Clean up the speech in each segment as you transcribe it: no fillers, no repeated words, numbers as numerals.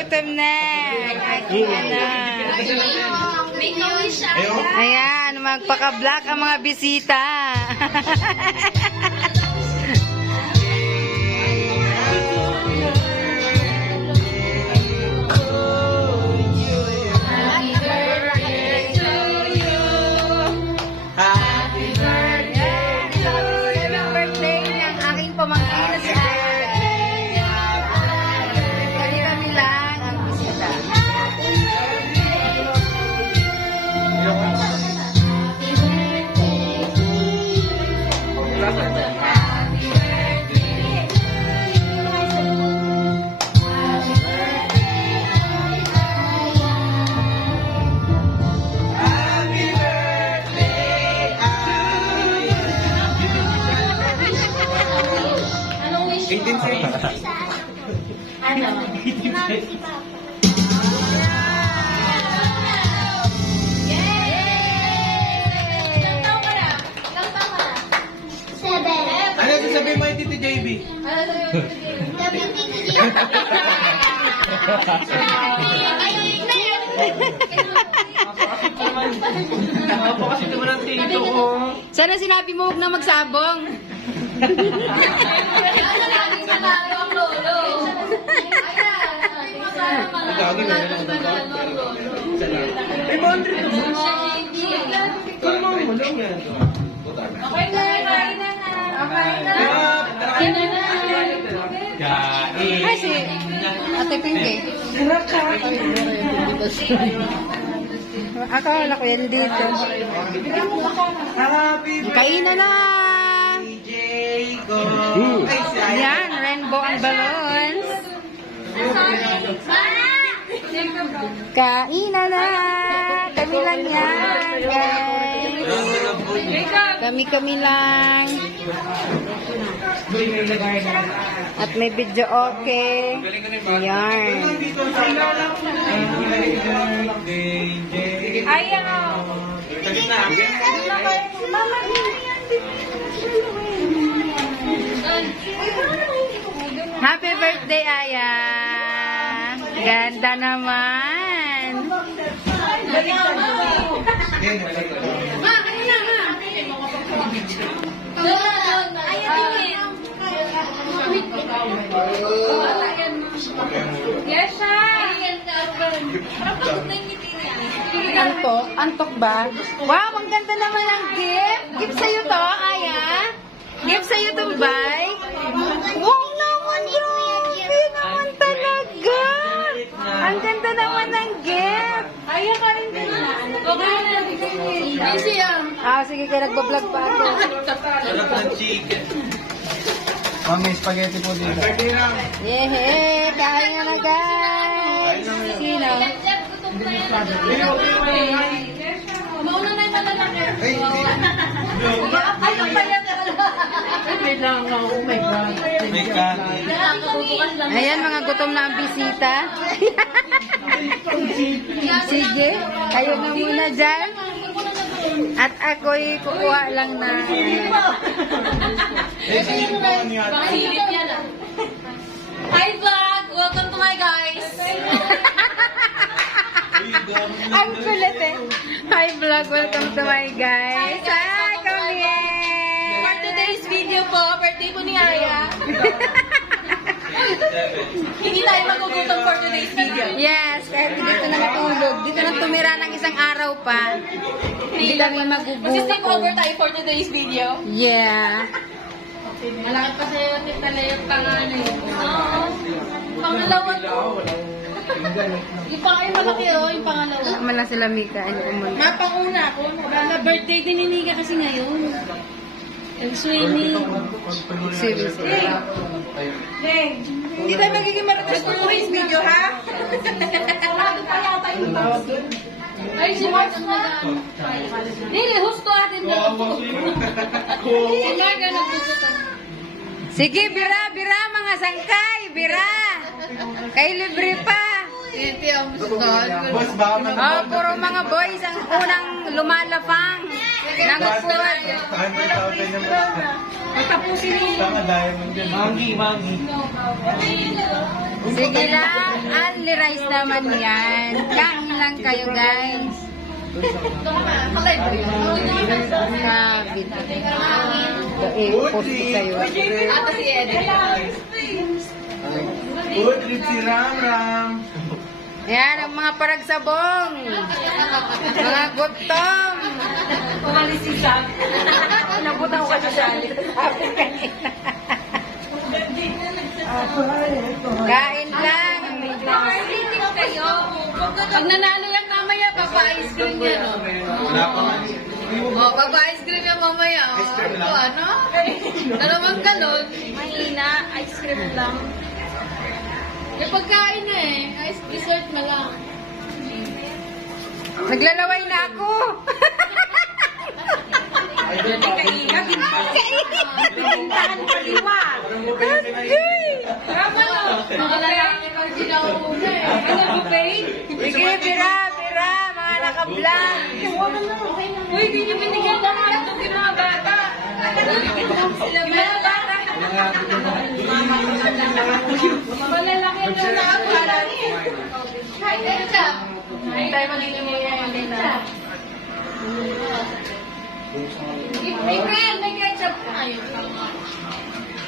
gutom na. Aking anak. Ayan, magpaka-black ang mga bisita. Ano sasabihin mo yung Tito JB? Napakasi naman ang tito ko. Sana sinabi mo huwag na magsabong. Ay, boundary to mo. Kalma mo lang yan. Okay na, kain na na. Okay na. Kain na na. Ay, si Ate Pinky. Akala ko yan dito. Happy Kainan na! DJ ko. Yan, rainbow ang balloons. Kainan na! Kami lang yan, guys. Kami lang. At may video okay. Yan. Ayaw. Happy birthday, Aya! Ganda naman! Ma, ano na, ma? Yes, Antok? Antok ba? Wow, ang ganda naman ang gift! Gift sa'yo to, Aya? Gift sa'yo itong bike? Wow naman, grabe naman talaga! Ang ganda naman ng gift! Ayaw ka rin din na. Okay na. Busy ah. Ah, sige, kaya nagbablog pa ako. Sarap ng chicken. Mami, spaghetti po dito. Yehe! Kain na guys! Sino? Mauna na yung malalaki. Ay, Ay, ang pala talaga. may kanin. Nakakabubukan lang. Ayan, mga gutom na ang bisita. Sige, kayo na muna dyan. At ako'y kukuha lang na. Pakahilip yan ah. Hi vlog! Welcome to my guys! Ang kulit eh. Hi vlog, welcome to my guys. Hi, kami! For today's video po, birthday po ni Aya. Hindi tayo magugutom for today's video. Yes, kahit dito na natulog. Dito na tumira ng isang araw pa. Hindi kami Mag-sleep over magugutom. tayo for today's video. Yeah. Malaki pa sa'yo natin tala yung pangalan yun. Oo. Pangalawa to. Yung pangalan malaki yung pangalawa. Tama lang sila Mika. Ano umunta? Mapanguna ako. Wala birthday din ni Nika kasi ngayon. Ang swimming. Seriously. Hey, hindi tayo magiging marites for today's video, ha? Sarado pa yata yung box. Ay, si Mark ang nag-ano. Hindi, husto atin na. Si Mark ang nagbubutan. Sige, bira, bira, mga sangkay, bira. Kay libre pa. Boss, baka man. Oh, puro mga boys ang unang lumalapang. Nangupod. 100,000 yung boss. Tapusin mo. Tama, diamond din. Mangi. Sige lang, only rice naman yan. Kain lang kayo, guys. Sabi. Post ko sa'yo. Ata si Eden. Good, si Ram Ram. Yan, ang mga paragsabong. Mga gutom. Umalis si Sam. Nabutan ko kasi siya. Sabi kanina. Kain lang. Makasitin kayo. Pag nanalo yan mamaya, papa-ice cream yan, no? Wala pa nga. Oh, papa-ice cream yan mamaya. Oh. Ito, ano? Dalawang galon. Mahina, ice cream lang. May pagkain na eh. Ice dessert na lang. Naglalaway na ako. Kaingat. Pintahan pa lima. Tama lang. Mga lalaki pag ginauuna eh. Ano, buffet? Sige, bira. Mga naka-vlog. Uy, di nyo binigyan ng mga ito yung mga bata. Sila mga bata. Malalaki ang nakakulan. Ay, ketchup. Ay, tayo magiging mga ketchup. May ketchup.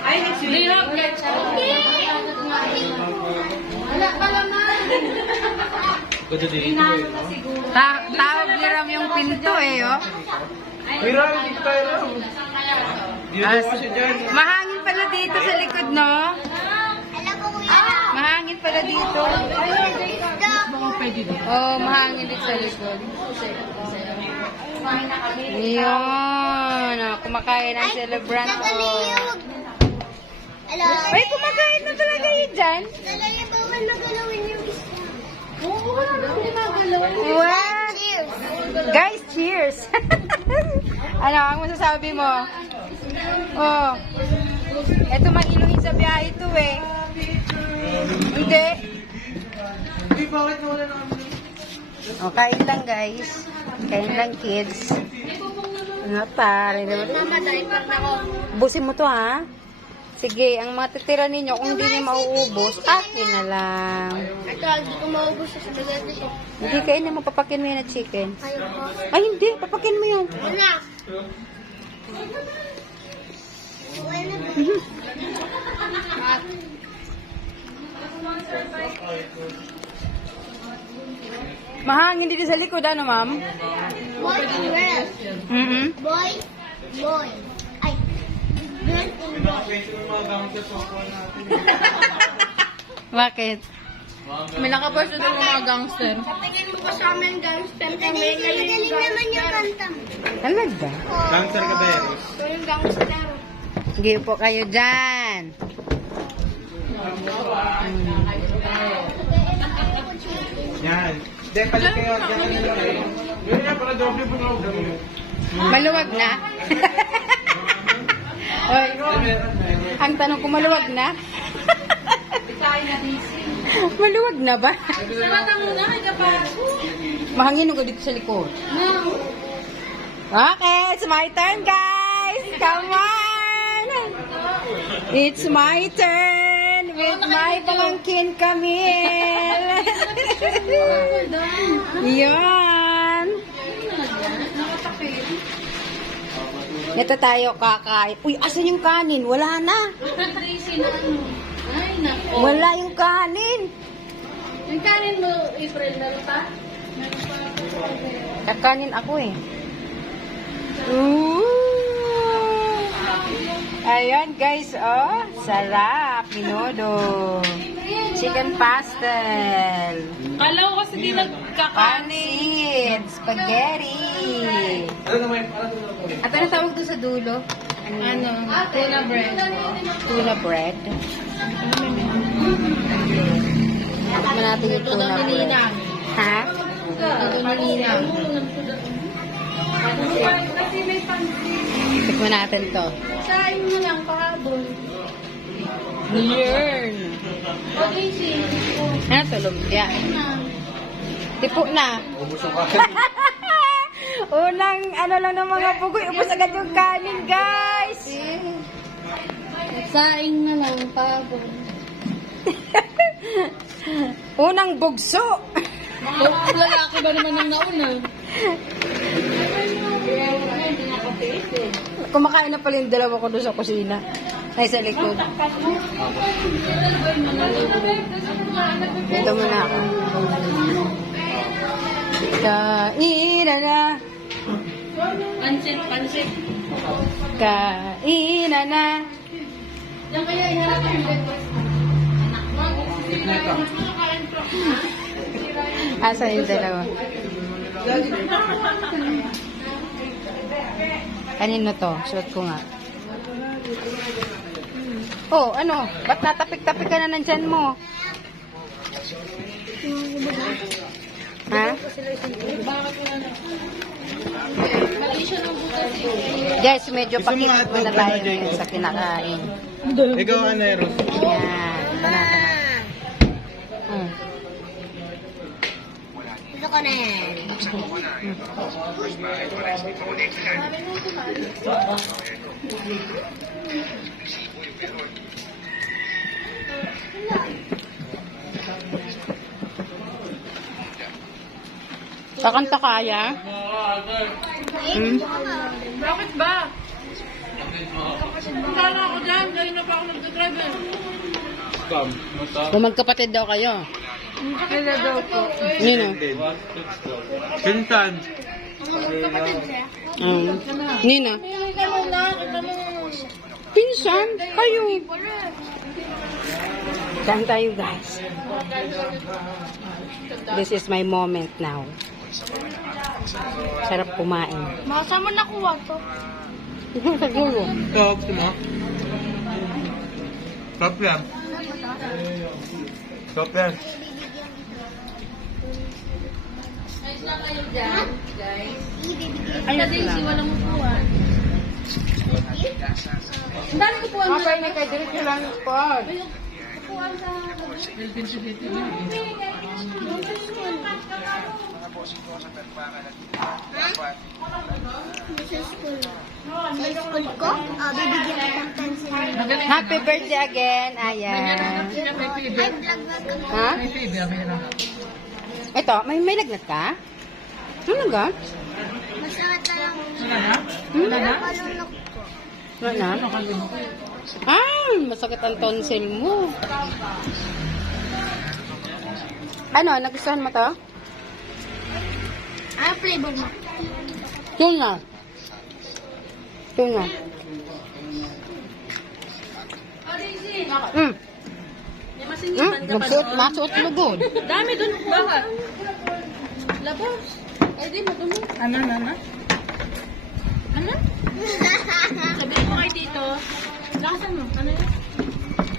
Ay, may ketchup. Wala pa naman. Tawag ni Ram yung pinto eh, oh. Uy, Ram, dito tayo, Ram. Dito kasi dyan. Mahangin pala dito sa likod, no? Mahangin pala dito. Oh, mahangin dito sa likod. Yun. Oh, kumakain ang celebrant. Oh. Ay, kumakain na talaga yun dyan. What? Guys, cheers! Ano, ang masasabi mo? Oh. Ito mailuhin sa biyahe ito eh. Hindi. Uy, bakit nawala na kami? Oh, kain lang guys. Kain lang kids. Ano pare naman. Mama, dahil pa ako. Busin mo to ha. Sige, ang mga titira ninyo, kung hindi niyo mauubos, akin na lang. Ito, hindi ko maubos sa spaghetti ko. Hindi kayo na mapapakin mo yan na chicken. Ayaw ko. Ay, hindi. Papakin mo yan. Wala. Mahangin dito sa likod, ano ma'am? Boy, where? Boy, boy. Ay. Pinaka-pension ng mga gangster sa kuha natin. Bakit? May nakapost doon ng mga gangster. Tingin mo ba sa amin gangster kami? Magaling naman yung kanta mo. Talaga? Gangster ka ba, Eros? Ito yung gangster. Sige po kayo dyan. Yan. Hindi, palit kayo. Yan na lang kayo. Yun yan, para doble po na ako. Maluwag na? Oy, ang tanong ko, maluwag na? Maluwag na ba? Salata muna, may kapaso. Mahangin ko dito sa likod. No. Okay, it's my turn, guys. Come on. It's my turn with my pamangkin Camille. Yan. Ito tayo kakain. Uy, asan yung kanin? Wala na. Tracy na ano. Ay, nako. Wala yung kanin. Yung kanin mo, April, meron pa? Kakanin ako eh. Ooh. Ayan guys, oh. Sarap. Minudo. Chicken pastel. Kala ko kasi di nagkakanin. Pansit. Spaghetti. Ano naman, para doon ako. At ano tawag doon sa dulo? Ano? Tuna bread. Tuna bread. Tikman natin yung tuna bread. Ha? Ito na ninang. Tikman natin to. Sain mo lang, pahabol. Yarn. Okay, si. Ano to, lumpia? Tipo na. Ubus ang kain. Unang ano lang ng mga pugoy. Ubus agad yung kanin, guys. Saing na lang, pahabol. Unang bugso. Mga lalaki ba naman ang nauna? Kumakain na pala yung dalawa ko doon sa kusina. Ay, sa likod. Ito muna ako. Kainan na. Pansit. Kainan na. Diyan kaya iharap ang breakfast. Asa yung dalawa? Kanino to? Suot ko nga. Oh, ano? Ba't natapik-tapik ka na ng tiyan mo? Ha? Guys, medyo Gusto mo pakikot hotdog na ba tayo na, Jacob? ngayon sa kinakain. Ikaw, Aneros. Yan. Ito na. Gusto ko na yan. Kakanta kaya? Bakit ba? Punta na ako dyan. Dahil na pa ako nagdadrive eh. Kung magkapatid daw kayo. Kaya daw po. Nino? Pinsan. Nino? Kita mo na. Kita mo. Pinsan? Kayo. Saan tayo, guys? This is my moment now. Sarap kumain. Makasama na kuha to. Siguro. Ikaw, gusto mo? Stop yan. Stop yan. Ayos na kayo dyan, guys. Ayun Kasi na. si walang upuan. Ang dami upuan na. Kapay na kayo, diretso lang yung pod. Upuan sa... School ko, bibigyan kita ng pencil. Happy birthday again, Ayan. Ay, vlog kami. Ha? Ito, may lagnat ka? Ano ga? Masakit na lang. Palunok ko. Wala na? Masakit ang tonsil mo. Ano, nagustuhan mo to? Ano flavor mo? Tuna. Tuna. May masingipan ka pa doon. Masuot lugod. Dami doon. Bakit? Labos. Ay, di madumi. Ano? Sabihin mo kay Tito. Lakasan mo. Ano yun?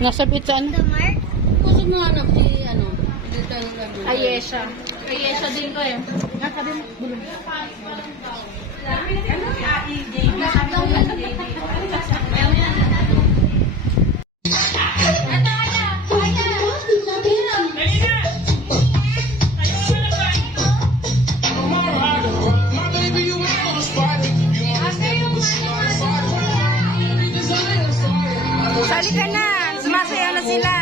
Nasabit sa ano? The mark? Kusog mo anak. Dito yung gagawin. Ayesha. Ayesha din ko eh. Nakabi mo. Bulong. Sali ka na. Sumasayaw na sila.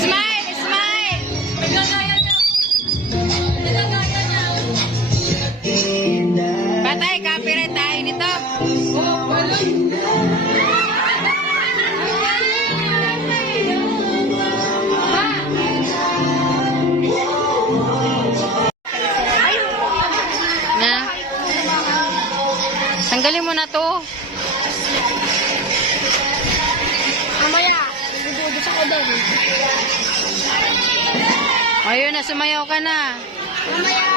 Smile! Smile! Patay, copyright tayo nito. Na? Tanggalin mo na to. Mamaya, bubudus ako doon. Ayun na, sumayaw ka na. Mamaya.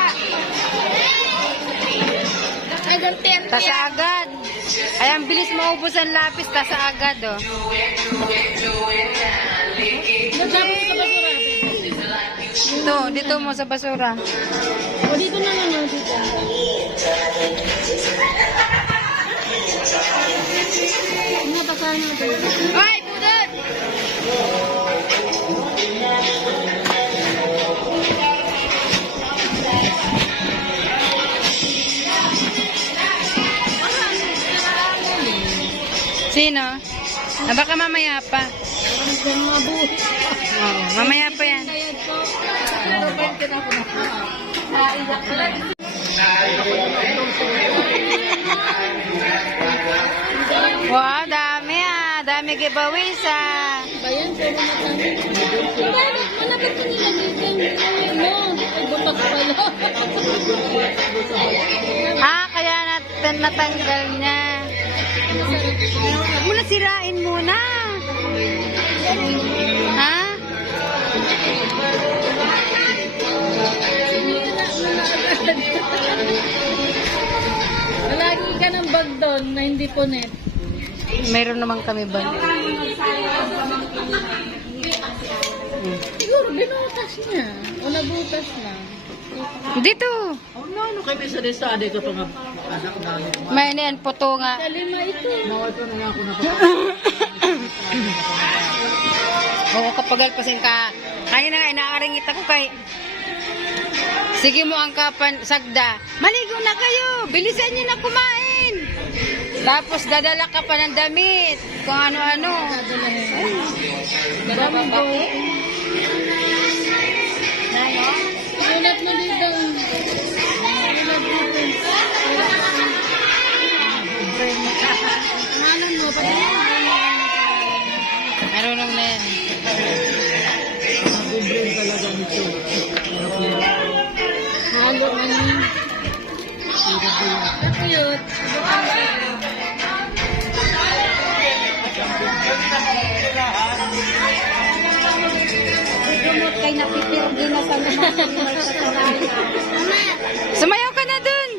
Ay, ganti yan. Tasa agad. Ay, ang bilis maubos ang lapis. Tasa agad, oh. Dito mo sa basura. O dito na lang. Dito. Sino? Ah, baka mamaya pa. Oo, mamaya pa yan. Wow, dami ah. Dami giveaways ah. Bayan, pero matangin. Bakit? Malapit ko nilagay yung ay butas pala. Ah, kaya natanggal niya. Huwag mo na sirain muna. Ha? Lagi ka ng bag doon na hindi punet. Mayroon naman kami ba? Siguro binutas niya. O nabutas na. Dito. Ano kami sa desade ko itong anak na May yan, puto nga. Kalima ito. ito na nga ako na Oo, kapag ka. Kaya na nga, inaaringit ako kay... Sige mo ang kapan, sagda. Maligo na kayo. Bilisan niyo na kumain. Tapos dadala ka pa ng damit. Kung ano-ano. Dami ko. Sulat mo dito. Ano mo? Marunong na yan. Halo man yun. Cute. Gamot kay napipirdi na sa lumang may kasalanan. Mama, Sumayaw ka na dun.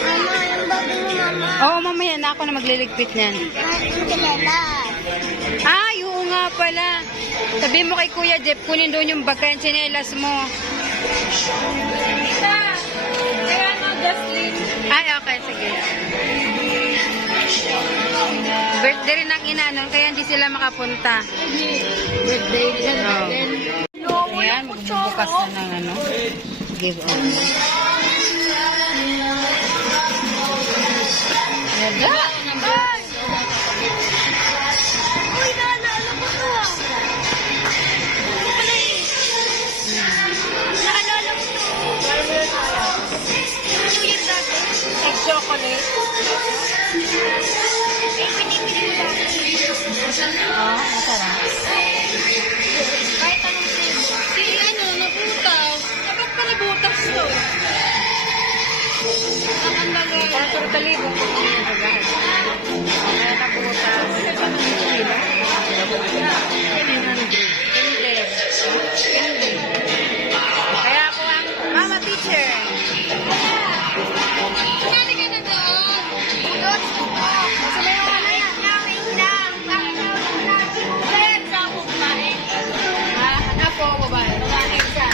mama, yung bago mo, mama. Oo, mamaya na ako na magliligpit niyan. Ang kilala. Ay, oo nga pala. Sabi mo kay Kuya Jeff, kunin doon yung bag kaya tsinelas mo. Ay, okay, sige. Birthday rin ng ina nun, kaya hindi sila makapunta. Birthday din. Ayan, magbubukas na ng ano, giveaway. Yaga! Uy, naalala ko to ah. Naalala ko to. Ano yung dati? Egg chocolate. Eh, pinipili ko dati. Oh, masarap. Kahit anong flavor. Si ano, nabutas. Dapat pa nabutas to. Para turtalibo ko kung yung bagay. Kaya nabutas. Hindi. Kaya ako ang mama teacher. Pwede ka na doon. Sumayaw ka na yan. Wait lang. Bakit na wala natin? Ulit sa ako kumain. Ha? Ako, babae. Babae siya.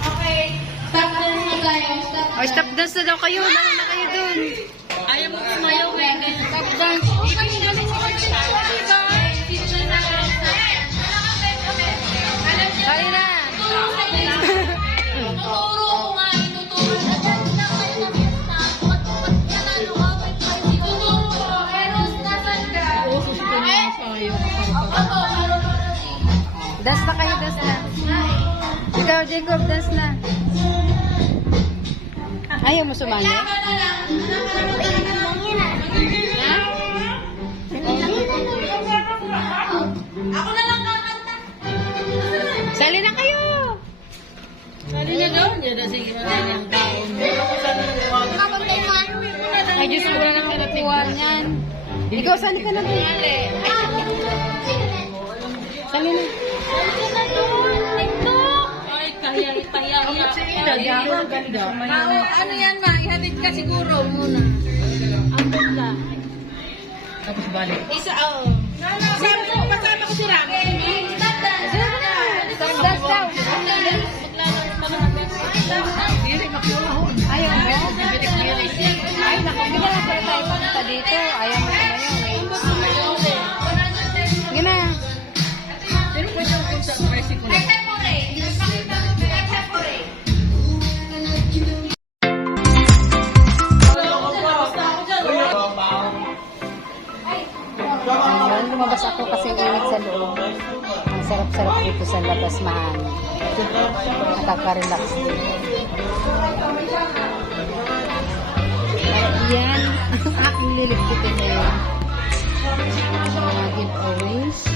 Okay. Stop na muna tayo. Stop. O, stop dance na daw kayo. Naman na kayo dun. Ayaw mo sumayaw eh. Stop dance. Kali na. Tuturo ko nga. Ituturo ko. Ituturo ko. Pero nasan ka? Oo, susunod na sayo. Dance na kayo, dance na. Ikaw, Jacob, dance na. Ayaw mo sumali? Ha? Ako na lang kakanta. Sali na kayo. Sali na daw. Diyan na sige na yung taon. Ay, Diyos ko na naman nakuha niyan. Ikaw, sali ka na dun. Sali na. Ay, kaya itaya. Ano yan ma? Ihatid ka siguro muna. Ang ganda. Tapos balik. Isa, oh. Pasama ko si Ram. Stop dance. Stop dance daw. Ayaw mo? Ay, naku, hindi na lang pala tayo pumunta dito. Ayaw mo sumayaw. Sige na. Pero pwede ako sa tricycle. Kuya, lumabas ako kasi init sa loob. Ang sarap-sarap dito sa labas, mahangin. Nakaka-relax din. Yan, ang aking lilipkutin na yun. Mga giveaways.